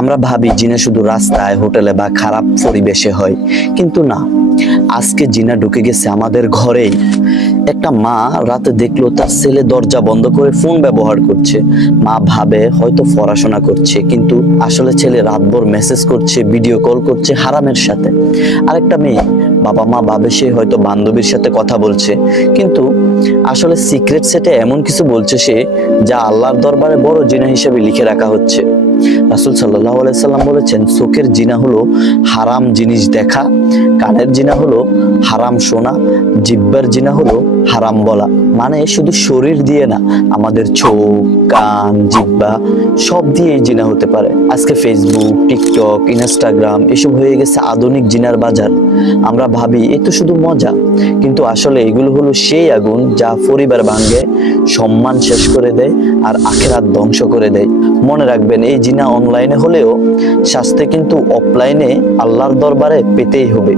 আমরা ভাবি জিনা শুধু রাস্তায়, হোটেলে বা খারাপ পরিবেশে হয়, কিন্তু না, আজকে জিনা ঢুকে গেছে আমাদের ঘরেই। একটা মা রাতে দেখলো তার ছেলে দরজা বন্ধ করে ফোন ব্যবহার করছে। মা ভাবে হয়তো পড়াশোনা করছে, কিন্তু আসলে ছেলে রাতভর মেসেজ করছে, ভিডিও কল করছে হারামের সাথে। আরেকটা মেয়ে, বাবা মা ভাবে সে হয়তো বান্ধবীর সাথে কথা বলছে, কিন্তু আসলে সিক্রেট সেটে এমন কিছু বলছে সে, যা আল্লাহর দরবারে বড় জিনা হিসেবে লিখে রাখা হচ্ছে। রাসূল সাল্লাল্লাহু আলাইহি সাল্লাম বলেছেন, চোখের জিনা হলো হারাম জিনিস দেখা, কানের জিনা হলো হারাম শোনা, জিহ্বার জিনা হলো হারাম বলা। মানে শুধু শরীর দিয়ে না, আমাদের চোখ, কান, জিহ্বা সব দিয়েই জিনা হতে পারে। আজকে ফেসবুক, টিকটক, ইনস্টাগ্রাম এসব হয়ে গেছে আধুনিক জিনার বাজার। আমরা ভাবি এ তো শুধু মজা, কিন্তু আসলে এগুলো হলো সেই আগুন যা পরিবার ভাঙে, সম্মান শেষ করে দেয় আর আখিরাত ধ্বংস করে দেয়। মনে রাখবেন, এই জিনা অনলাইনে হলেও শাস্তি কিন্তু অফলাইনে আল্লাহর দরবারে পেতেই হবে।